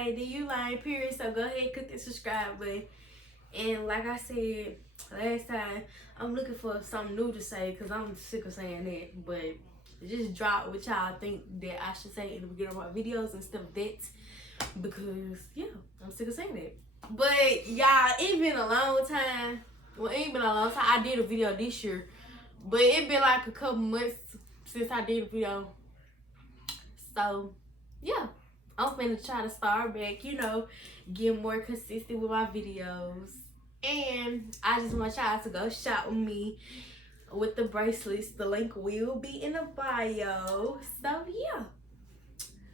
lame, then you lame, period. So go ahead, click the subscribe button. And like I said last time, I'm looking for something new to say because I'm sick of saying that. But just drop what y'all think that I should say in the beginning of my videos instead of that. Because, yeah, I'm sick of saying that. But, y'all, it's been a long time. Well, it ain't been a long time. I did a video this year. But it been like a couple months since I did a video. So, yeah. I'm finna try to start back, get more consistent with my videos. And I just want y'all to go shop with me with the bracelets. The link will be in the bio. So, yeah.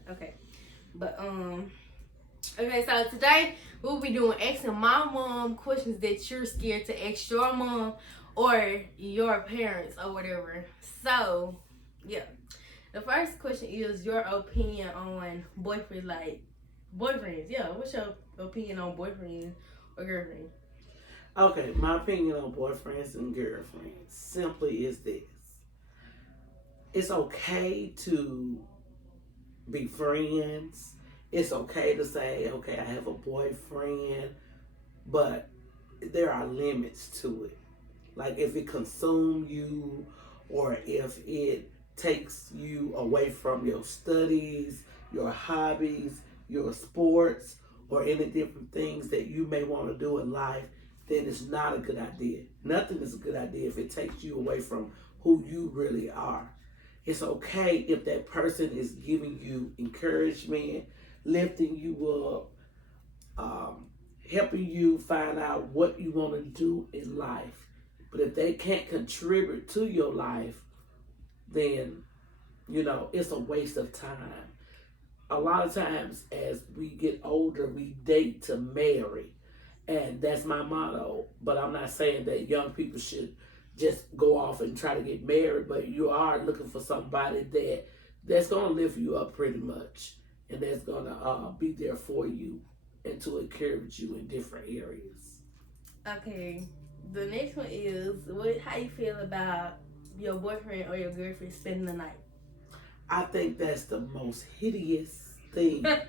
Okay. But, okay, so today we'll be doing asking my mom questions that you're scared to ask your mom or your parents or whatever. So, yeah. The first question is your opinion on boyfriend, boyfriends. Yeah, what's your opinion on boyfriend or girlfriend? Okay, my opinion on boyfriends and girlfriends simply is this. It's okay to be friends. It's okay to say, okay, I have a boyfriend, but there are limits to it. Like if it consumes you or if it takes you away from your studies, your hobbies, your sports, or any different things that you may want to do in life, then it's not a good idea. Nothing is a good idea if it takes you away from who you really are. It's okay if that person is giving you encouragement, lifting you up, helping you find out what you want to do in life. But if they can't contribute to your life, then, it's a waste of time. A lot of times as we get older, we date to marry. And that's my motto. But I'm not saying that young people should just go off and try to get married, but you are looking for somebody that's going to lift you up pretty much. And that's going to be there for you and to encourage you in different areas. Okay. The next one is, how you feel about your boyfriend or your girlfriend spending the night? I think that's the most hideous thing that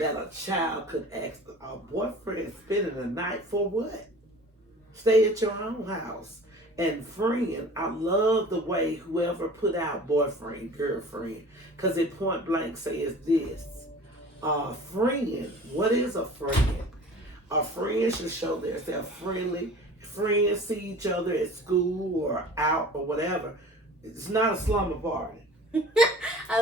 a child could ask a boyfriend spending the night for what? Stay at your own house. And friend, I love the way whoever put out boyfriend, girlfriend, because it point blank says this. Friend, what is a friend? A friend should show themselves friendly. Friends see each other at school or out or whatever. It's not a slumber party.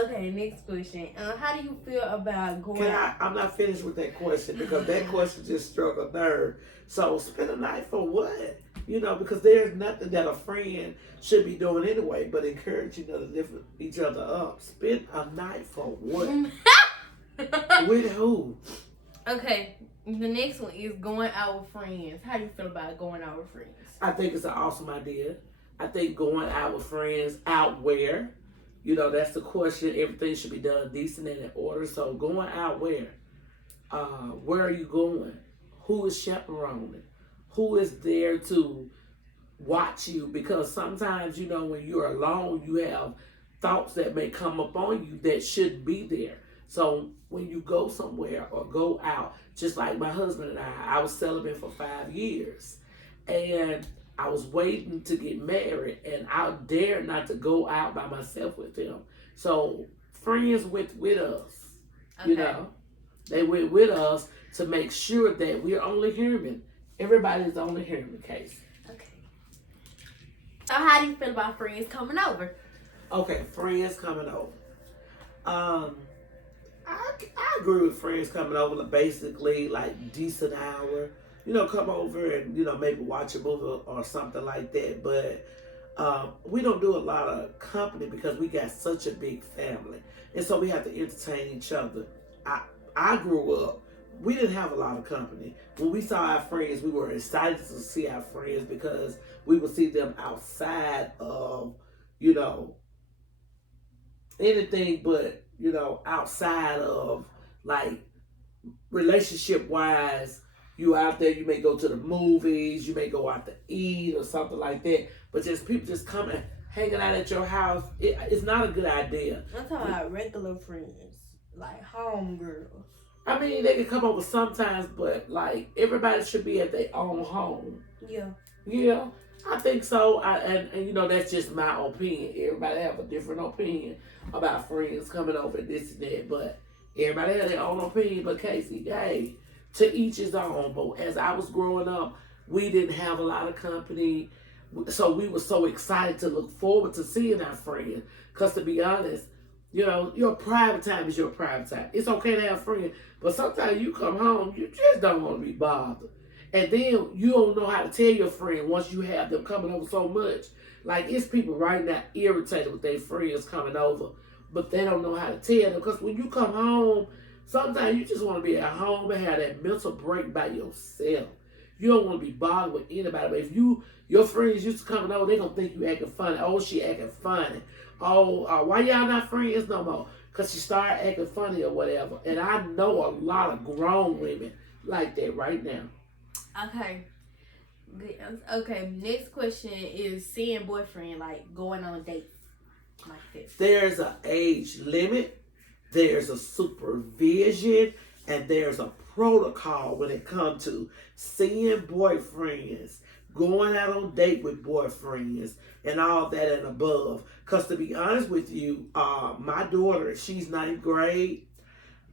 Okay, next question. How do you feel about going out? I'm not finished with that question because that question just struck a nerve. So spend a night for what? Because there's nothing that a friend should be doing anyway but encourage to lift each other up. Spend a night for what? With who? Okay, the next one is going out with friends. How do you feel about going out with friends? I think it's an awesome idea. I think going out with friends, out where? That's the question. Everything should be done decent and in order. So going out where? Where are you going? Who is chaperoning? Who is there to watch you? Because sometimes, when you're alone, you have thoughts that may come up on you that shouldn't be there. So when you go somewhere or go out, just like my husband and I was celibate for 5 years. And I was waiting to get married, and I dared not to go out by myself with him. So friends went with us, okay. They went with us to make sure that we're only human. Everybody's only human case. Okay. So how do you feel about friends coming over? Okay, friends coming over. I agree with friends coming over, basically like decent hour. Come over and, maybe watch a movie or something like that. But we don't do a lot of company because we got such a big family. And so we have to entertain each other. I grew up, we didn't have a lot of company. When we saw our friends, we were excited to see our friends because we would see them outside of, anything but, outside of, like, relationship-wise. You out there, you may go to the movies, you may go out to eat or something like that. But just people just coming, hanging out at your house, it's not a good idea. I'm talking about regular friends, like home girls. I mean, they can come over sometimes, but like everybody should be at their own home. Yeah. Yeah, I think so. And you know that's just my opinion. Everybody have a different opinion about friends coming over and this and that, but everybody have their own opinion. But Casey, hey, to each his own. But as I was growing up, we didn't have a lot of company, so we were so excited to look forward to seeing our friends. Cause to be honest, you know, your private time is your private time. It's okay to have friends, but sometimes you come home, you just don't want to be bothered. And then you don't know how to tell your friend once you have them coming over so much. Like it's people right now irritated with their friends coming over, but they don't know how to tell them. Because when you come home, sometimes you just want to be at home and have that mental break by yourself. You don't want to be bothered with anybody. But if your friends used to coming over, they gonna think you acting funny. Oh, she acting funny. Oh, why y'all not friends no more? Because she started acting funny or whatever. And I know a lot of grown women like that right now. Okay. Okay. Next question is seeing boyfriend, like going on dates like this. There's an age limit, there's a supervision, and there's a protocol when it comes to seeing boyfriends, going out on date with boyfriends, and all that and above. Because to be honest with you, my daughter, she's ninth grade.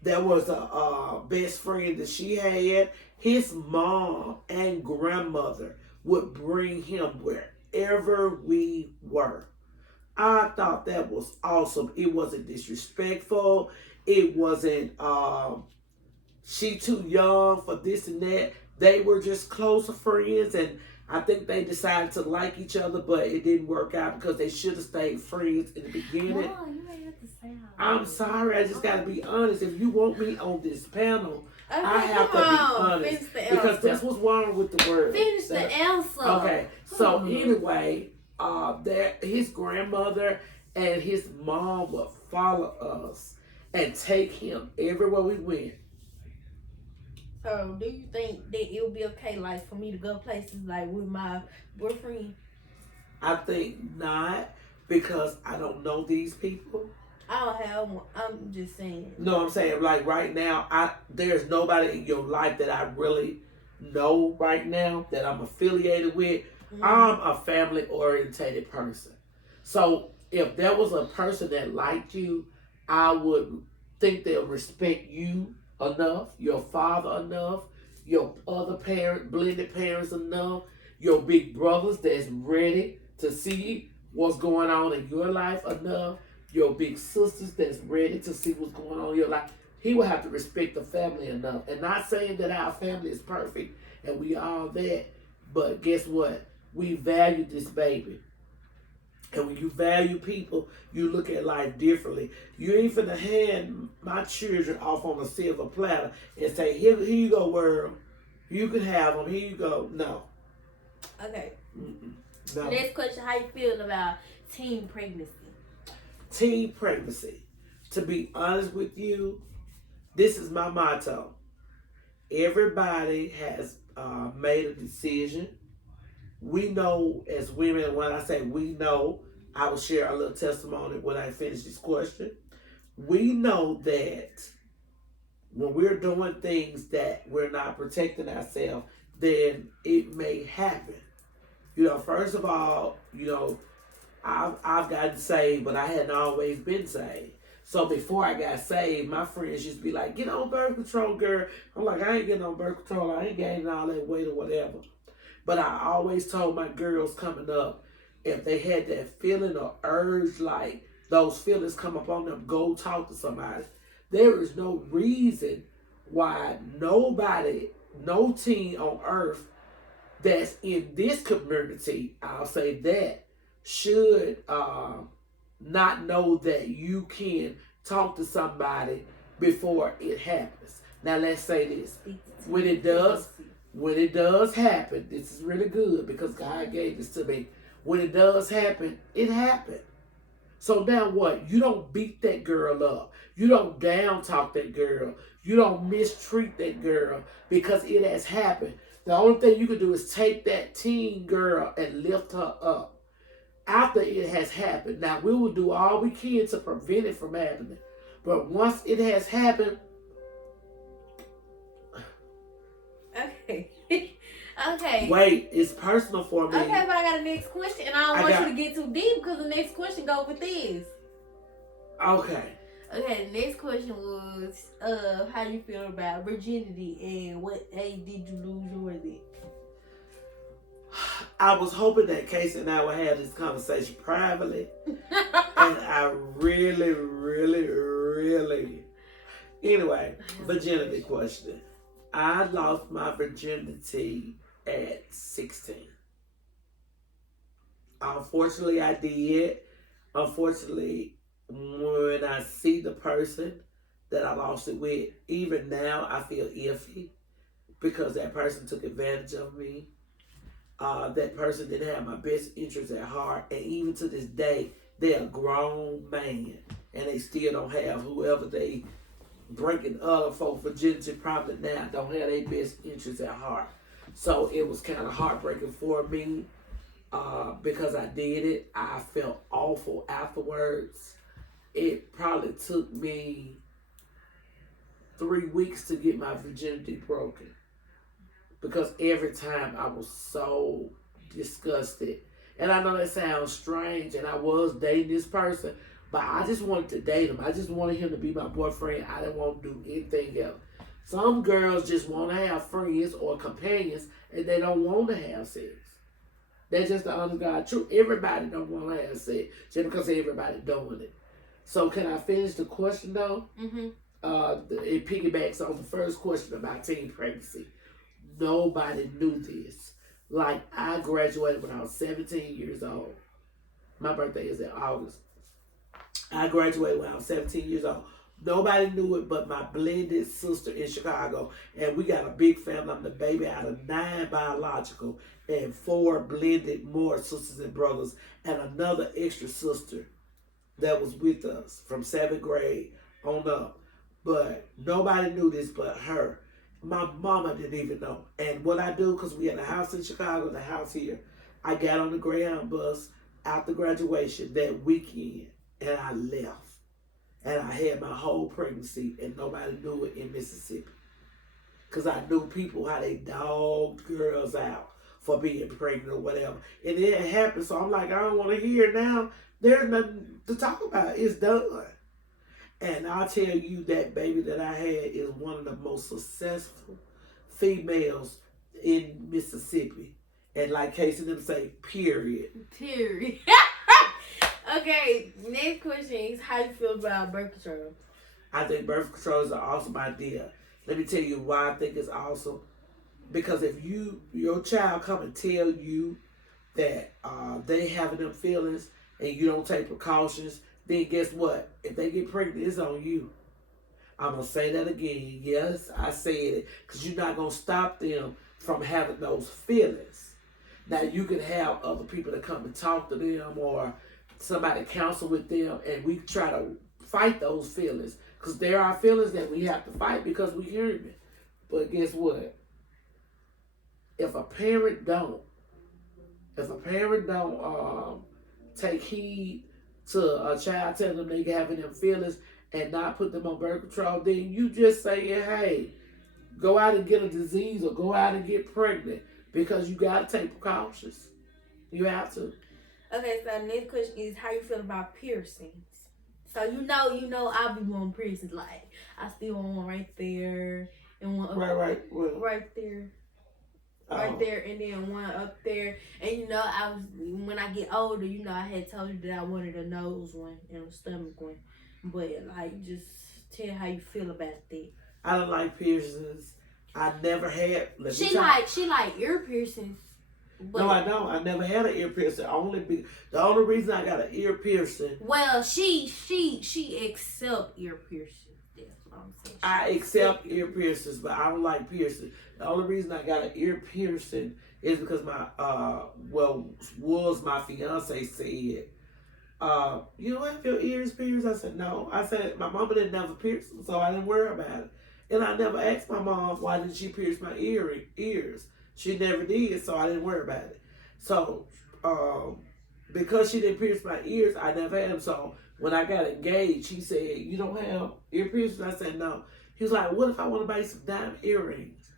There was a best friend that she had. His mom and grandmother would bring him wherever we were. I thought that was awesome. It wasn't disrespectful. It wasn't she too young for this and that. They were just close friends, and I think they decided to like each other, but it didn't work out because they should have stayed friends in the beginning. No, you ain't have to say I'm sorry, I just gotta be honest. If you want me on this panel, okay, I have to be honest because that's what's wrong with the world. Finish the answer. Okay, so anyway, that his grandmother and his mom would follow us and take him everywhere we went. So, do you think that it would be okay, like, for me to go places like with my boyfriend? I think not because I don't know these people. I don't have one. I'm just saying. No, I'm saying like right now, there's nobody in your life that I really know right now that I'm affiliated with. Mm-hmm. I'm a family orientated person. So if there was a person that liked you, I would think they'll respect you enough, your father enough, your other blended parents enough, your big brothers that's ready to see what's going on in your life enough, your big sisters that's ready to see what's going on in your life. He will have to respect the family enough. And not saying that our family is perfect and we all that, but guess what? We value this baby. And when you value people, you look at life differently. You ain't finna hand my children off on a silver platter and say, here you go, world. You can have them. Here you go. No. Okay. No. Next question, how you feel about teen pregnancy? Teen pregnancy. To be honest with you, this is my motto. Everybody has made a decision. We know as women, and when I say we know, I will share a little testimony when I finish this question. We know that when we're doing things that we're not protecting ourselves, then it may happen. You know, first of all, you know, I've gotten saved, but I hadn't always been saved. So before I got saved, my friends used to be like, get on birth control, girl. I'm like, I ain't getting on birth control. I ain't gaining all that weight or whatever. But I always told my girls coming up, if they had that feeling or urge, like those feelings come up on them, go talk to somebody. There is no reason why nobody, no teen on earth that's in this community, I'll say that, should not know that you can talk to somebody before it happens. Now let's say this. When it does happen, this is really good because God gave this to me. When it does happen, it happened. So now what? You don't beat that girl up. You don't down talk that girl. You don't mistreat that girl because it has happened. The only thing you can do is take that teen girl and lift her up after it has happened. Now, we will do all we can to prevent it from happening. But once it has happened, Okay. Wait, it's personal for me. Okay, but I got a next question, and I don't want you to get too deep because the next question goes with this. Okay. Okay, the next question was, how you feel about virginity and what age did you lose yours at? I was hoping that Casey and I would have this conversation privately. And I really. Anyway, virginity question. I lost my virginity at 16. Unfortunately, I did. Unfortunately, when I see the person that I lost it with, even now I feel iffy because that person took advantage of me. That person didn't have my best interests at heart, and even to this day, they're a grown man, and they still don't have whoever they breaking other folks' virginity probably now don't have their best interests at heart. So it was kind of heartbreaking for me because I did it. I felt awful afterwards. It probably took me 3 weeks to get my virginity broken because every time I was so disgusted. And I know that sounds strange, and I was dating this person, but I just wanted to date him. I just wanted him to be my boyfriend. I didn't want to do anything else. Some girls just want to have friends or companions, and they don't want to have sex. That's just the honest God truth. Everybody don't want to have sex just because everybody doing it. So can I finish the question though? Mm-hmm. It piggybacks on the first question about teen pregnancy. Nobody knew this. Like, I graduated when I was 17 years old. My birthday is in August. I graduated when I was 17 years old. Nobody knew it but my blended sister in Chicago. And we got a big family. I'm the baby out of 9 biological and 4 blended more sisters and brothers and another extra sister that was with us from 7th grade on up. But nobody knew this but her. My mama didn't even know. And what I do, because we had a house in Chicago, the house here, I got on the Greyhound bus after graduation that weekend, and I left. And I had my whole pregnancy, and nobody knew it in Mississippi. Because I knew people, how they dogged girls out for being pregnant or whatever. And it happened, so I'm like, I don't want to hear it now. There's nothing to talk about. It's done. And I'll tell you that baby that I had is one of the most successful females in Mississippi. And like Casey them say, period. Period. Okay, next question is, how you feel about birth control? I think birth control is an awesome idea. Let me tell you why I think it's awesome. Because if your child come and tell you that they having them feelings and you don't take precautions, then guess what? If they get pregnant, it's on you. I'm going to say that again. Yes, I said it. Because you're not going to stop them from having those feelings. Now, you can have other people that come and talk to them or somebody counsel with them, and we try to fight those feelings. Because there are feelings that we have to fight because we're human. But guess what? If a parent don't take heed to a child telling them they having them feelings and not put them on birth control, then you just say, hey, go out and get a disease or go out and get pregnant because you got to take precautions. You have to. Okay, so the next question is, how you feel about piercings? So you know, I'll be wanting piercings. Like, I still want one right there and one up right there. Right there, and then one up there. And when I get older, I had told you that I wanted a nose one and a stomach one. But like, just tell how you feel about that. I don't like piercings. I never had. She like ear piercings. No, I don't. I never had an ear piercing. The only reason I got an ear piercing. Well, she accept ear piercings. I accept ear piercings, but I don't like piercing. The only reason I got an ear piercing is because my my fiance said, you don't have your ears pierced? I said, no. I said, my mama didn't never pierce them, so I didn't worry about it. And I never asked my mom, why didn't she pierce my ears? She never did, so I didn't worry about it. So, because she didn't pierce my ears, I never had them. So, when I got engaged, he said, you don't have ear piercings? I said, no. He was like, what if I want to buy some diamond earrings?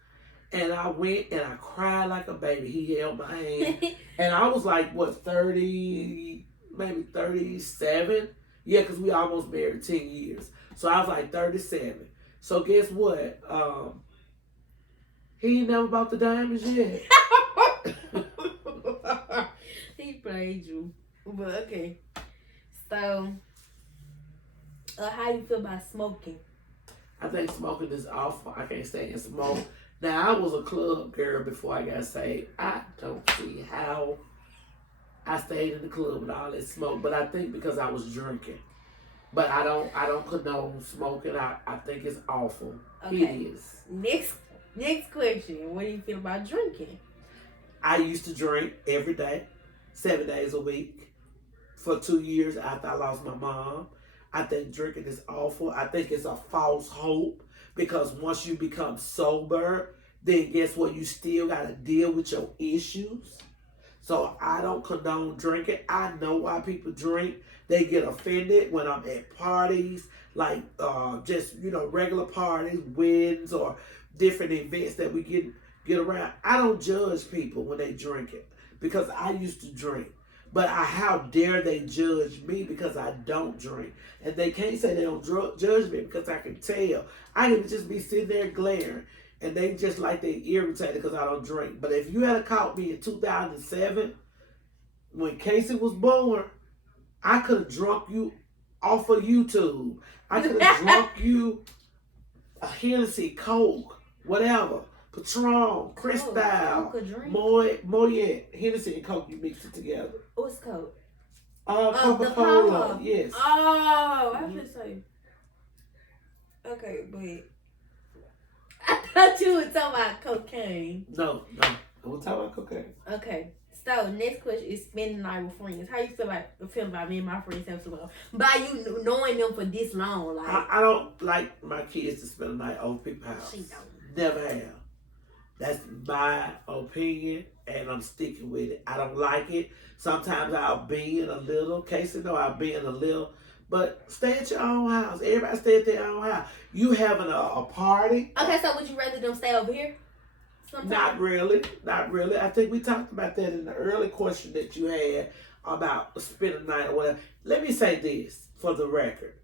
And I went and I cried like a baby. He held my hand. And I was like, what, 30, maybe 37? Yeah, because we almost married 10 years. So I was like 37. So guess what? He ain't never bought the diamonds yet. He played you. But okay. So, how you feel about smoking? I think smoking is awful. I can't stand smoke. Now, I was a club girl before I got saved. I don't see how I stayed in the club with all that smoke, but I think because I was drinking. But I don't condone smoking. I think it's awful. Okay. It is. Next question. What do you feel about drinking? I used to drink every day, 7 days a week, for 2 years after I lost my mom. I think drinking is awful. I think it's a false hope. Because once you become sober, then guess what? You still got to deal with your issues. So I don't condone drinking. I know why people drink. They get offended when I'm at parties, like just, regular parties, weddings, or different events that we get around. I don't judge people when they drink it because I used to drink. But how dare they judge me because I don't drink? And they can't say they don't judge me because I can tell. I can just be sitting there glaring. And they just like they irritated because I don't drink. But if you had caught me in 2007, when Casey was born, I could have drunk you off of YouTube. I could have drunk you a Hennessy, Coke, whatever. Patron, Cristal, Moet, Hennessy and Coke, you mix it together. What's Coke? Coca-Cola, yes. Oh, I was just say. Okay, but I thought you were talking about cocaine. No, I was talking about cocaine. Okay, so next question is spending the night with friends. How you feel about me and my friends having to by you knowing them for this long? Like I don't like my kids to spend the night over people's house. She don't. Never have. That's my opinion, and I'm sticking with it. I don't like it. Sometimes I'll be in a little. Casey know I'll be in a little. But stay at your own house. Everybody stay at their own house. You having a party. Okay, so would you rather them stay over here? Sometimes? Not really. Not really. I think we talked about that in the early question that you had about spending the night or whatever. Let me say this for the record.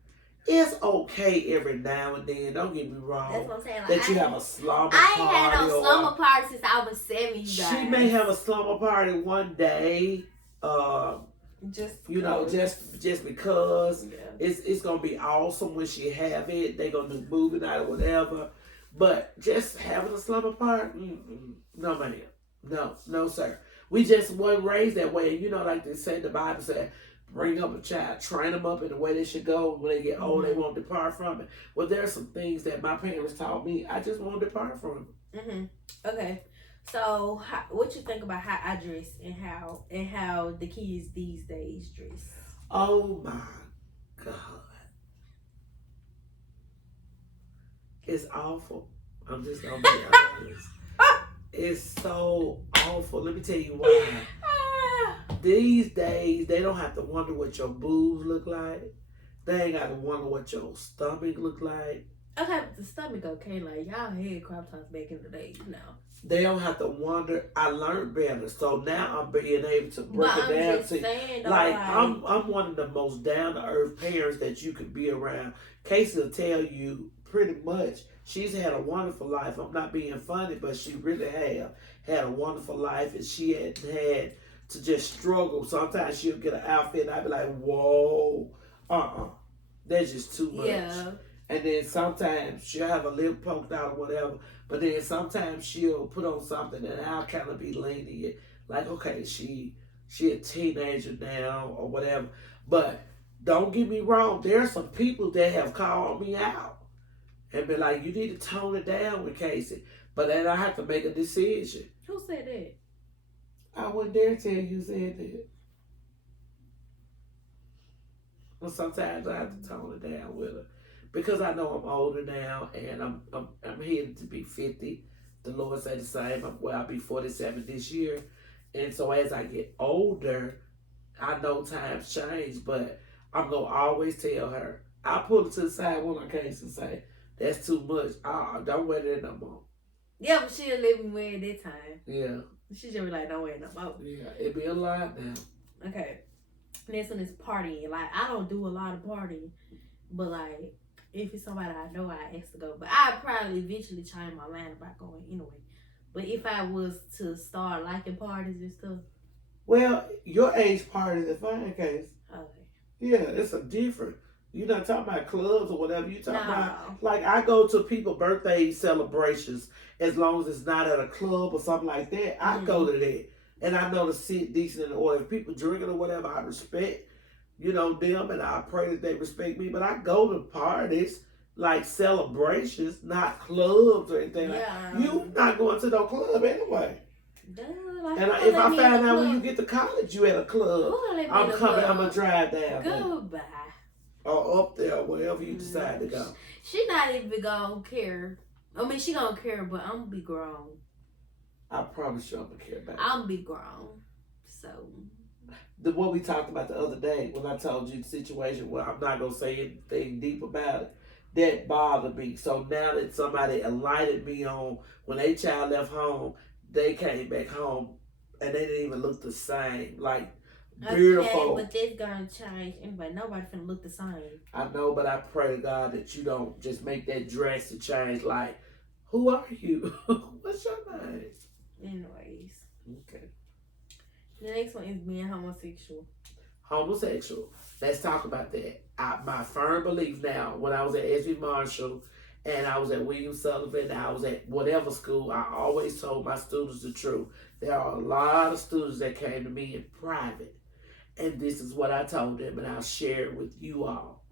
It's okay every now and then. Don't get me wrong. That's what I'm saying. Like, that you have a slumber party. I ain't had no slumber party since I was 7, you guys. She may have a slumber party one day. Just because it's gonna be awesome when she have it. They gonna do movie night or whatever. But just having a slumber party, no ma'am. No sir. We just weren't raised that way. Like they say, the Bible said, bring up a child, train them up in the way they should go. When they get old, they won't depart from it. Well, there are some things that my parents taught me. I just won't depart from it. Okay. So, what you think about how I dress and how the kids these days dress? Oh my God, it's awful. I'm just gonna be honest. It's so awful. Let me tell you why. These days, they don't have to wonder what your boobs look like. They ain't got to wonder what your stomach look like. Okay, but the stomach okay. Like, y'all had crop tops back in the day, They don't have to wonder. I learned better. So now I'm being able to break it down to saying, I'm one of the most down-to-earth parents that you could be around. Casey will tell you pretty much she's had a wonderful life. I'm not being funny, but she really had a wonderful life, and she had to just struggle. Sometimes she'll get an outfit and I'd be like, whoa, that's just too much. Yeah. And then sometimes she'll have a lip poked out or whatever, but then sometimes she'll put on something and I'll kind of be lenient. Like, okay, she a teenager now or whatever. But don't get me wrong, there are some people that have called me out and be like, you need to tone it down with Casey. But then I have to make a decision. Who said that? I wouldn't dare tell you who said that. But sometimes I have to tone it down with her. Because I know I'm older now and I'm headed to be 50. The Lord said the same. I'll be 47 this year. And so as I get older, I know times change, but I'm going to always tell her. I pull her to the side one case and say, that's too much. Don't wear that no more. Yeah, but she'll let me wear it that time. Yeah. She just be like, don't wear it no more. Yeah, it be a lot now. Okay. Next one is partying. Like, I don't do a lot of partying, but like, if it's somebody I know, I ask to go. But I probably eventually change my mind about going anyway. But if I was to start liking parties and stuff, Well, your age party is a fine case. okay. Yeah, it's a different. You're not talking about clubs or whatever. You talking No. about, like, I go to people's birthday celebrations as long as it's not at a club or something like that. I go to that. And I know to sit decent in order. If people drinking or whatever, I respect, them, and I pray that they respect me. But I go to parties, like celebrations, not clubs or anything. Yeah. Like, you not going to no club anyway. Duh, like, And if I find out when you get to college you at a club, I'm coming, I'm going to drive down. Goodbye. Or up there, wherever you decide to go. She not even gonna care. I mean, she gonna care, but I'm gonna be grown. I promise you I'm going to care about it. I'm gonna be grown. So. What we talked about the other day when I told you the situation where I'm not going to say anything deep about it, that bothered me. So now that somebody enlightened me on when their child left home, they came back home and they didn't even look the same. Like, beautiful. Okay, but that's gonna change anyway. Nobody finna look the same. I know, but I pray to God that you don't just make that drastic change. Like, who are you? What's your name? Anyways. Okay. The next one is being homosexual. Homosexual. Let's talk about that. My firm belief now, when I was at S.V. Marshall and I was at William Sullivan, I was at whatever school, I always told my students the truth. There are a lot of students that came to me in private, and this is what I told them, and I'll share it with you all.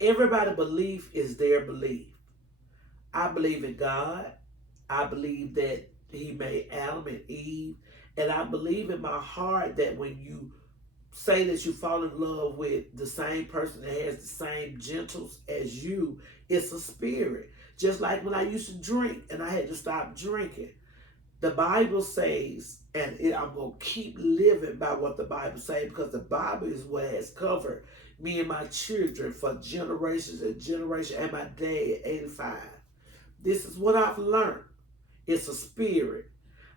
Everybody's belief is their belief. I believe in God. I believe that He made Adam and Eve, and I believe in my heart that when you say that you fall in love with the same person that has the same gentles as you, it's a spirit. Just like when I used to drink and I had to stop drinking. The Bible says, and I'm going to keep living by what the Bible says, because the Bible is what has covered me and my children for generations and generations, and my dad at 85. This is what I've learned. It's a spirit.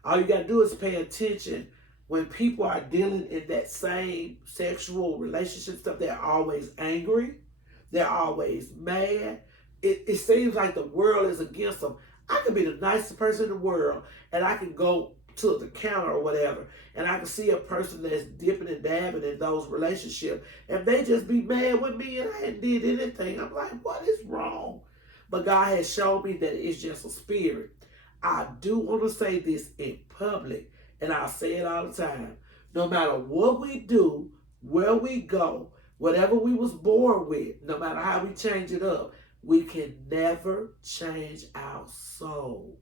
All you got to do is pay attention. When people are dealing in that same sexual relationship stuff, they're always angry. They're always mad. It seems like the world is against them. I could be the nicest person in the world, and I can go to the counter or whatever, and I can see a person that's dipping and dabbing in those relationships, and they just be mad with me, and I hadn't did anything. I'm like, what is wrong? But God has shown me that it's just a spirit. I do want to say this in public, and I'll say it all the time. No matter what we do, where we go, whatever we was born with, no matter how we change it up, we can never change our soul.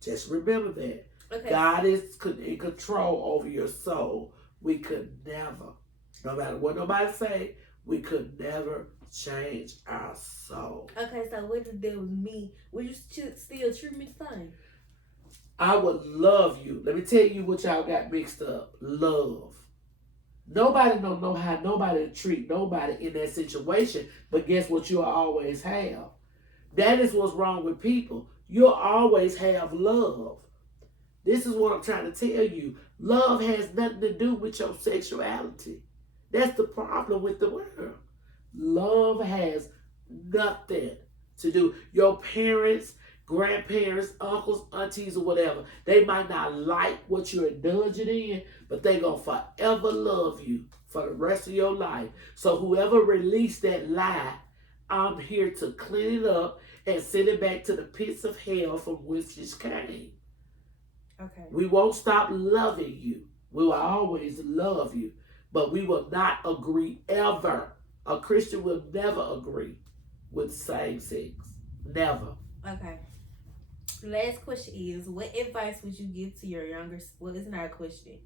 Just remember that. Okay. God is in control over your soul. We could never, no matter what nobody say, we could never change our soul. Okay, so what if there was me? Would you still treat me the same? I would love you. Let me tell you what y'all got mixed up. Love. Nobody don't know how nobody treat nobody in that situation, but guess what you'll always have? That is what's wrong with people. You'll always have love. This is what I'm trying to tell you. Love has nothing to do with your sexuality. That's the problem with the world. Love has nothing to do. Your parents, grandparents, uncles, aunties, or whatever, they might not like what you're indulging in, but they're going to forever love you for the rest of your life. So whoever released that lie, I'm here to clean it up and send it back to the pits of hell from which it came. Okay. We won't stop loving you. We will always love you, but we will not agree ever. A Christian will never agree with same sex. Never. Okay. Last question is, what advice would you give to your younger... Well, it's not a question.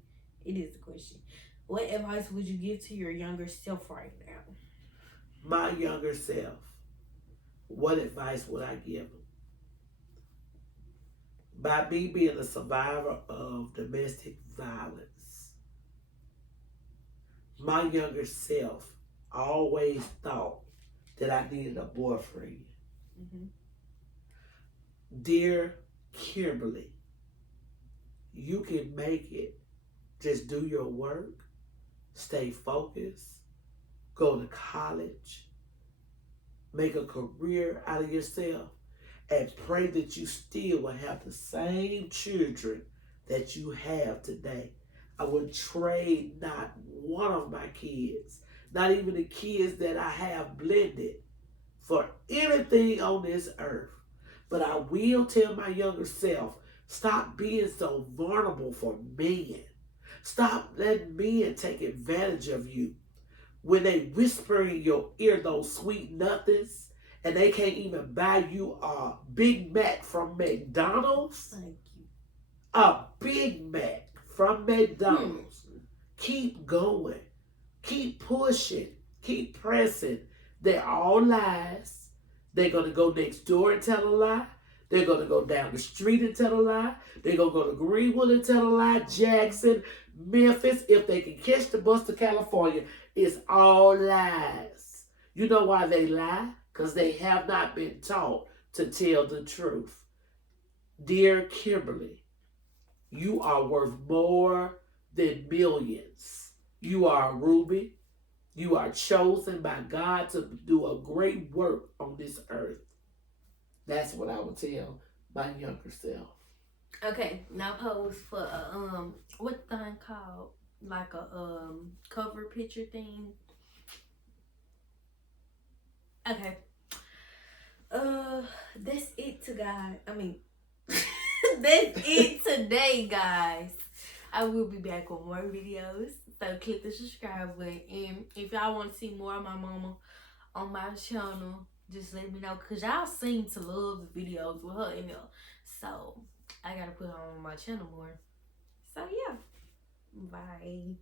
It is a question. What advice would you give to your younger self right now? My younger self. What advice would I give him? By me being a survivor of domestic violence, my younger self always thought that I needed a boyfriend. Mm-hmm. Dear Kimberly, you can make it. Just do your work, stay focused, go to college, make a career out of yourself, and pray that you still will have the same children that you have today. I would trade not one of my kids, not even the kids that I have blended, for anything on this earth. But I will tell my younger self, stop being so vulnerable for men. Stop letting men take advantage of you when they whisper in your ear those sweet nothings and they can't even buy you a Big Mac from McDonald's. Thank you. A Big Mac from McDonald's. Keep going. Keep pushing. Keep pressing. They're all lies. They're going to go next door and tell a lie. They're going to go down the street and tell a lie. They're going to go to Greenwood and tell a lie. Jackson, Memphis, if they can catch the bus to California, it's all lies. You know why they lie? Because they have not been taught to tell the truth. Dear Kimberly, you are worth more than millions. You are a ruby. You are chosen by God to do a great work on this earth. That's what I would tell my younger self. Okay, now pose for what thing called? Like a cover picture thing. Okay. That's it to God. I mean that's it today, guys. I will be back with more videos. So click the subscribe button. And if y'all want to see more of my mama on my channel, just let me know. Because y'all seem to love the videos with her in there. So I got to put her on my channel more. So yeah. Bye.